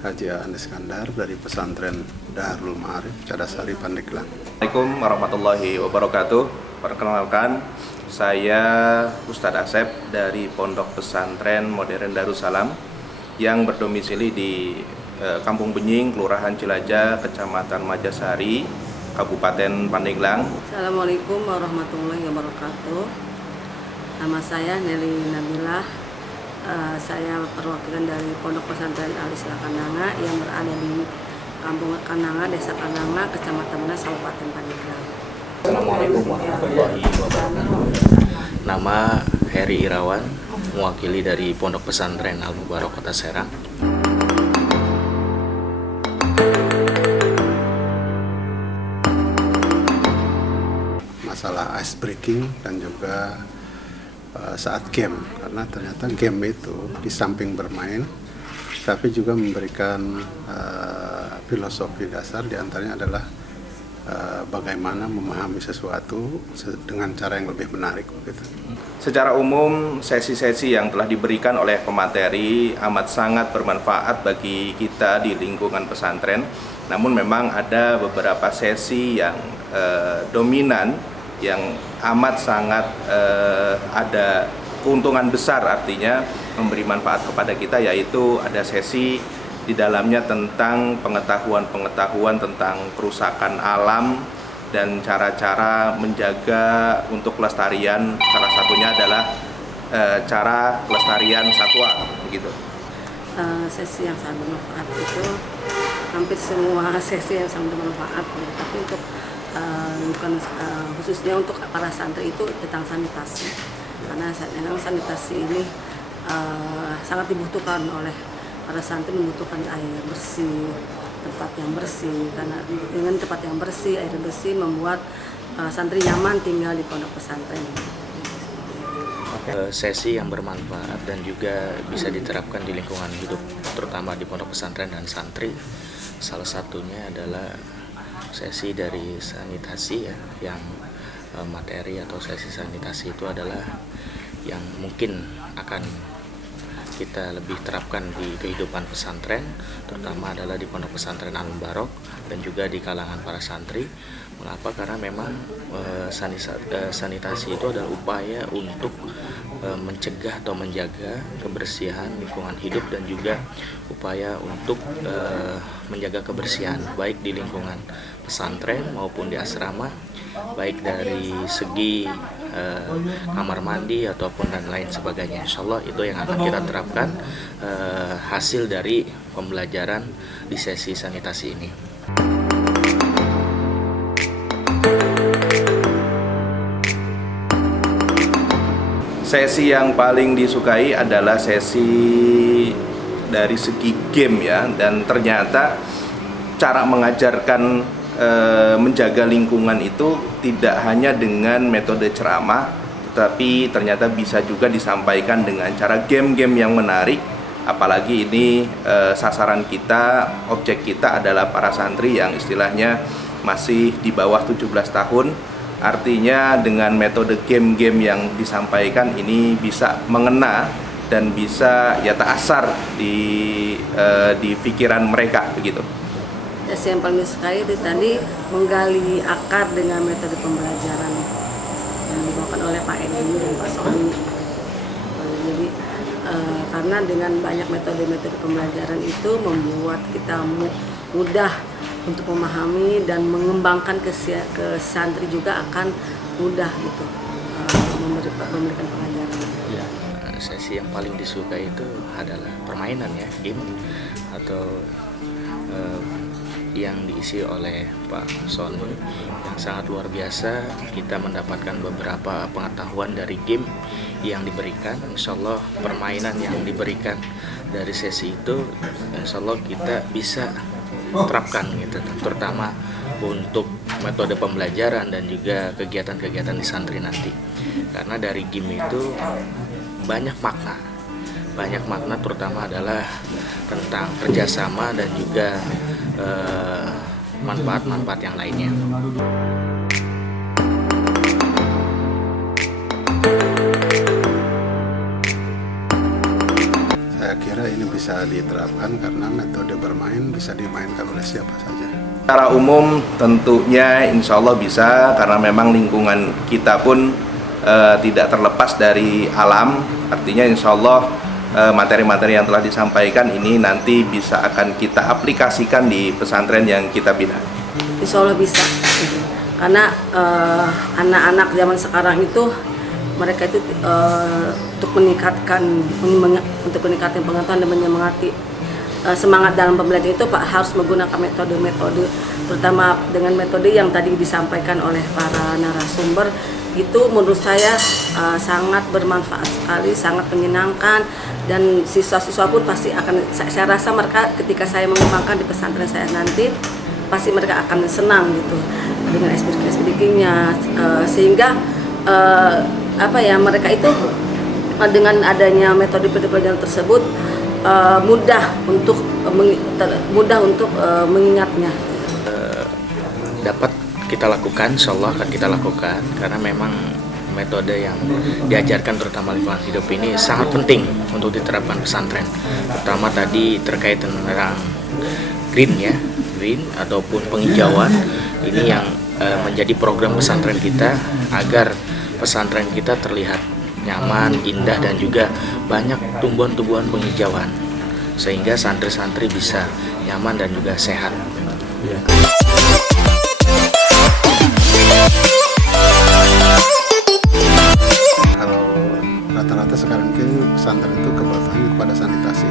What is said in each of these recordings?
Haji Aan Iskandar dari pesantren Darul Ma'arif, Cadasari, Pandeglang. Assalamualaikum warahmatullahi wabarakatuh. Perkenalkan, saya Ustadz Asep dari Pondok Pesantren Modern Darussalam yang berdomisili di Kampung Benying, Kelurahan Cilajah, Kecamatan Majasari, Kabupaten Pandeglang. Assalamualaikum warahmatullahi wabarakatuh. Nama saya Nelly Nabilah. Saya perwakilan dari Pondok Pesantren Al-Islah Kananga yang berada di Kampung Kananga, Desa Kananga, Kecamatan Benas, Kabupaten Pandeglang. Assalamualaikum warahmatullahi wabarakatuh. Nama Heri Irawan, mewakili dari Pondok Pesantren Al-Mubarak, Kota Serang. Masalah ice breaking dan juga saat game, karena ternyata game itu di samping bermain tapi juga memberikan filosofi dasar, diantaranya adalah bagaimana memahami sesuatu dengan cara yang lebih menarik begitu. Secara umum, sesi-sesi yang telah diberikan oleh pemateri amat sangat bermanfaat bagi kita di lingkungan pesantren. Namun memang ada beberapa sesi yang dominan, yang amat sangat ada keuntungan besar, artinya memberi manfaat kepada kita, yaitu ada sesi di dalamnya tentang pengetahuan tentang kerusakan alam dan cara-cara menjaga untuk kelestarian. Salah satunya adalah cara kelestarian satwa, begitu. Sesi yang sangat bermanfaat itu hampir semua sesi yang sangat bermanfaat, tapi untuk bukan khususnya untuk para santri itu tentang sanitasi, karena memang sanitasi ini sangat dibutuhkan oleh para santri, membutuhkan air bersih, tempat yang bersih, karena dengan tempat yang bersih, air bersih membuat santri nyaman tinggal di pondok pesantren. Sesi yang bermanfaat dan juga bisa diterapkan di lingkungan hidup, terutama di pondok pesantren dan santri, salah satunya adalah sesi dari sanitasi ya, yang materi atau sesi sanitasi itu adalah yang mungkin akan kita lebih terapkan di kehidupan pesantren, terutama adalah di Pondok Pesantren Al-Mubarak dan juga di kalangan para santri. Mengapa? Karena memang sanitasi itu adalah upaya untuk mencegah atau menjaga kebersihan lingkungan hidup dan juga upaya untuk menjaga kebersihan baik di lingkungan pesantren maupun di asrama, baik dari segi kamar mandi ataupun dan lain sebagainya. Insya Allah itu yang akan kita terapkan hasil dari pembelajaran di sesi sanitasi ini. Sesi yang paling disukai adalah sesi dari segi game ya, dan ternyata cara mengajarkan menjaga lingkungan itu tidak hanya dengan metode ceramah, tetapi ternyata bisa juga disampaikan dengan cara game-game yang menarik. Apalagi ini sasaran kita, objek kita adalah para santri yang istilahnya masih di bawah 17 tahun. Artinya dengan metode game-game yang disampaikan ini bisa mengena dan bisa ya ta'asar di pikiran mereka begitu. Sesi yang paling disukai itu tadi menggali akar dengan metode pembelajaran yang dibawakan oleh Pak Edi dan Pak Sony. Jadi karena dengan banyak metode-metode pembelajaran itu membuat kita mudah untuk memahami dan mengembangkan ke santri juga akan mudah gitu memberikan pengajaran. Ya, sesi yang paling disukai itu adalah permainan ya, game atau yang diisi oleh Pak Sony yang sangat luar biasa. Kita mendapatkan beberapa pengetahuan dari game yang diberikan. Insya Allah permainan yang diberikan dari sesi itu insya Allah kita bisa terapkan gitu, terutama untuk metode pembelajaran dan juga kegiatan-kegiatan di santri nanti. Karena dari game itu banyak makna terutama adalah tentang kerjasama dan juga manfaat-manfaat yang lainnya. Saya kira ini bisa diterapkan karena metode bermain bisa dimainkan oleh siapa saja. Secara umum tentunya insya Allah bisa, karena memang lingkungan kita pun tidak terlepas dari alam. Artinya insya Allah materi-materi yang telah disampaikan ini nanti bisa akan kita aplikasikan di pesantren yang kita bina. Insya Allah bisa, karena anak-anak zaman sekarang itu mereka itu untuk meningkatkan pengetahuan dan menyemangati semangat dalam pembelajaran itu Pak, harus menggunakan metode-metode, terutama dengan metode yang tadi disampaikan oleh para narasumber. Itu menurut saya sangat bermanfaat sekali, sangat menyenangkan, dan siswa-siswa pun pasti akan, saya rasa mereka ketika saya mengembangkan di pesantren saya nanti pasti mereka akan senang gitu dengan SPDK-nya, sehingga mereka itu dengan adanya metode pelajaran tersebut mudah untuk mengingatnya. Dapat kita lakukan, insya Allah akan kita lakukan, karena memang metode yang diajarkan terutama lingkungan hidup ini sangat penting untuk diterapkan pesantren, terutama tadi terkait dengan green ataupun penghijauan. Ini yang menjadi program pesantren kita, agar pesantren kita terlihat nyaman, indah, dan juga banyak tumbuhan-tumbuhan penghijauan, sehingga santri-santri bisa nyaman dan juga sehat. Kalau rata-rata sekarang ini pesantren itu kebutuhan kepada sanitasi,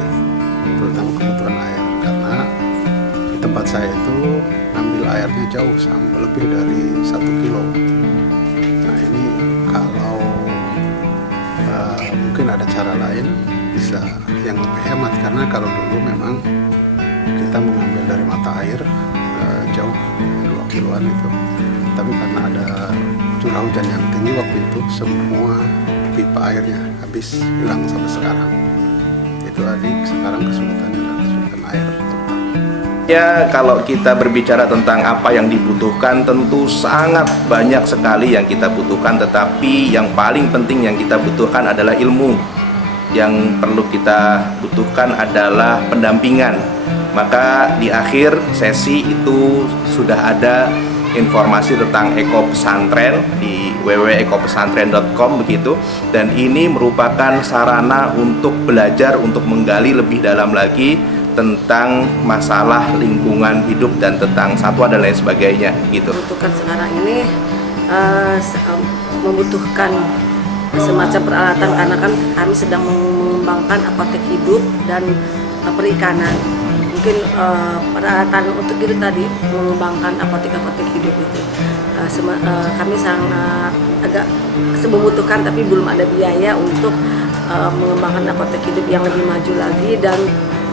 terutama kebutuhan air, karena di tempat saya itu ambil airnya jauh, sampai lebih dari 1 kilo. Nah ini kalau mungkin ada cara lain bisa yang lebih hemat, karena kalau dulu memang kita mengambil dari mata air jauh 2 kiloan itu, tapi karena ada curah hujan yang tinggi waktu itu, semua pipa airnya habis, hilang sampai sekarang. Itu sekarang kesulitannya adalah kesulitan air. Ya, kalau kita berbicara tentang apa yang dibutuhkan, tentu sangat banyak sekali yang kita butuhkan, tetapi yang paling penting yang kita butuhkan adalah ilmu. Yang perlu kita butuhkan adalah pendampingan. Maka di akhir sesi itu sudah ada informasi tentang Eko Pesantren di www.ekopesantren.com begitu, dan ini merupakan sarana untuk belajar, untuk menggali lebih dalam lagi tentang masalah lingkungan hidup dan tentang satwa dan lain sebagainya gitu. Membutuhkan sekarang ini membutuhkan semacam peralatan, karena kan kami sedang mengembangkan apotek hidup dan perikanan. Mungkin peralatan untuk itu tadi, mengembangkan apotek hidup itu kami sangat agak membutuhkan, tapi belum ada biaya untuk mengembangkan apotek hidup yang lebih maju lagi dan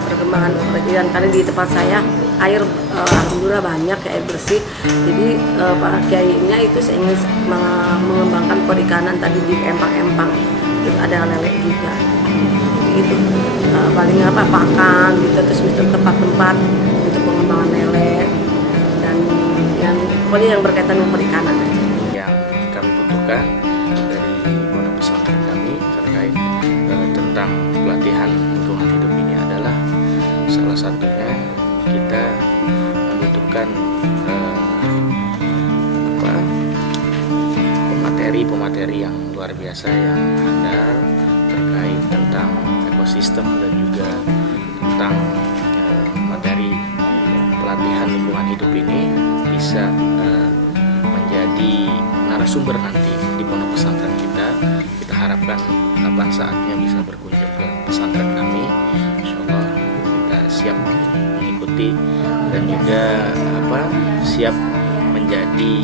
perkembangan perizinan, karena di tempat saya air alhamdulillah banyak, air bersih. Jadi Pak Kiainya itu saya ingin mengembangkan perikanan tadi di empang-empang, terus ada lele juga. Itu paling pakan gitu, terus tempat-tempat untuk pengembangan lele dan yang pokoknya yang berkaitan dengan perikanan aja. Yang kami butuhkan dari pondok pesantren kami terkait tentang pelatihan lingkungan hidup ini adalah salah satunya kita membutuhkan pemateri yang luar biasa yang handal terkait tentang ekosistem dan juga tentang materi pelatihan lingkungan hidup ini bisa menjadi narasumber nanti di pondok pesantren kita. Kita harapkan kapan saatnya bisa berkunjung ke pesantren kami, insya Allah kita siap mengikuti dan juga siap menjadi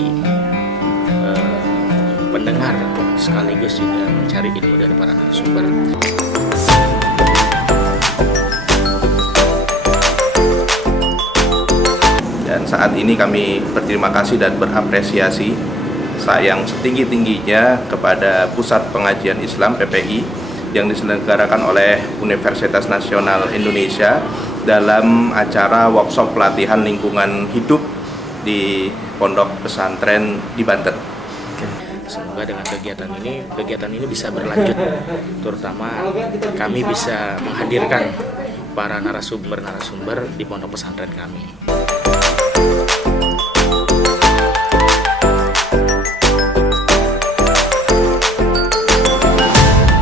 pendengar sekaligus juga mencari ilmu dari para narasumber. Dan saat ini kami berterima kasih dan berapresiasi sayang setinggi-tingginya kepada Pusat Pengajian Islam PPI yang diselenggarakan oleh Universitas Nasional Indonesia dalam acara workshop pelatihan lingkungan hidup di Pondok Pesantren di Banten. Semoga dengan kegiatan ini bisa berlanjut, terutama kami bisa menghadirkan para narasumber di pondok pesantren kami.